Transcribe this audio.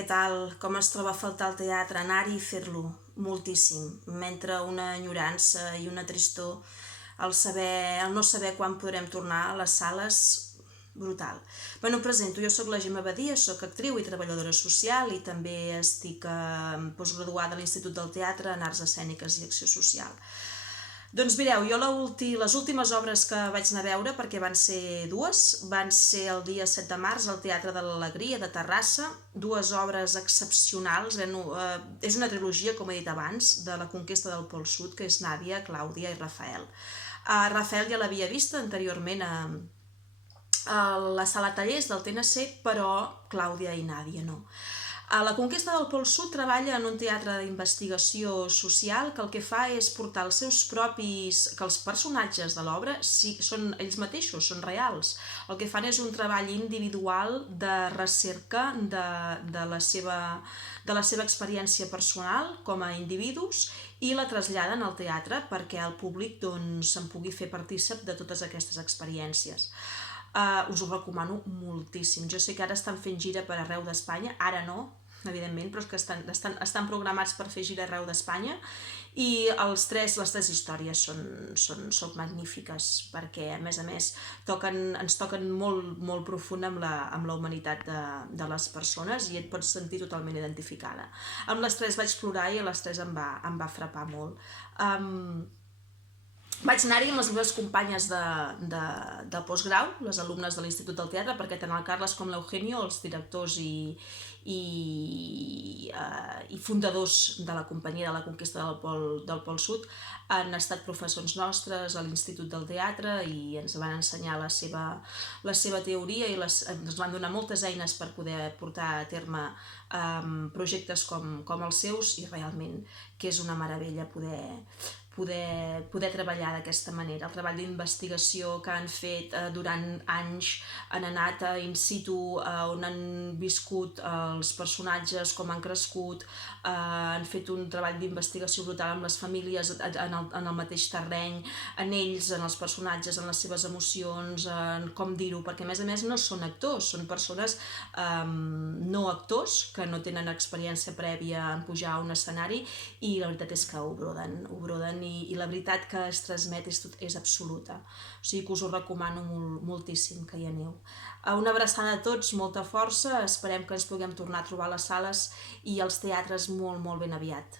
què tal? Com es troba a faltar el teatre? Anar-hi i fer-lo, moltíssim. M'entra una enyorança i una tristor el no saber quan podrem tornar a les sales, brutal. Em presento, jo sóc la Gemma Badia, sóc actriu i treballadora social i també estic postgraduada a l'Institut del Teatre en Arts Escèniques i Acció Social. Doncs mireu, jo les últimes obres que vaig anar a veure, perquè van ser dues, van ser el dia 7 de març al Teatre de l'Alegria de Terrassa, dues obres excepcionals, és una trilogia, com he dit abans, de la conquesta del Pol Sud, que és Nàdia, Clàudia i Rafael. Rafael ja l'havia vista anteriorment a la sala tallers del TNC, però Clàudia i Nàdia no. La conquesta del Pol Sud treballa en un teatre d'investigació social que el que fa és portar els seus propis... que els personatges de l'obra són ells mateixos, són reals. El que fan és un treball individual de recerca de la seva experiència personal com a individus i la traslladen al teatre perquè el públic se'n pugui fer partícip de totes aquestes experiències. Us ho recomano moltíssim. Jo sé que ara estan fent gira per arreu d'Espanya, ara no, evidentment, però és que estan programats per fer gira arreu d'Espanya i les tres històries són magnífiques perquè, a més, ens toquen molt profund amb la humanitat de les persones i et pots sentir totalment identificada. Amb les tres vaig plorar i a les tres em va frapar molt. Vaig anar-hi amb les meves companyes de postgrau, les alumnes de l'Institut del Teatre, perquè tant el Carles com l'Eugenio, els directors i fundadors de la companyia de la conquesta del Pol Sud, han estat professors nostres a l'Institut del Teatre i ens van ensenyar la seva teoria i ens van donar moltes eines per poder portar a terme projectes com els seus i realment que és una meravella poder treballar d'aquesta manera. El treball d'investigació que han fet durant anys, han anat in situ on han viscut els personatges, com han crescut, han fet un treball d'investigació brutal amb les famílies en el mateix terreny, en ells, en els personatges, en les seves emocions, en com dir-ho, perquè a més no són actors, són persones no actors que no tenen experiència prèvia en pujar a un escenari i la veritat és que ho broden i la veritat que es transmet és absoluta. O sigui que us ho recomano moltíssim que hi aneu. Una abraçada a tots, molta força, esperem que ens puguem tornar a trobar a les sales i als teatres molt ben aviat.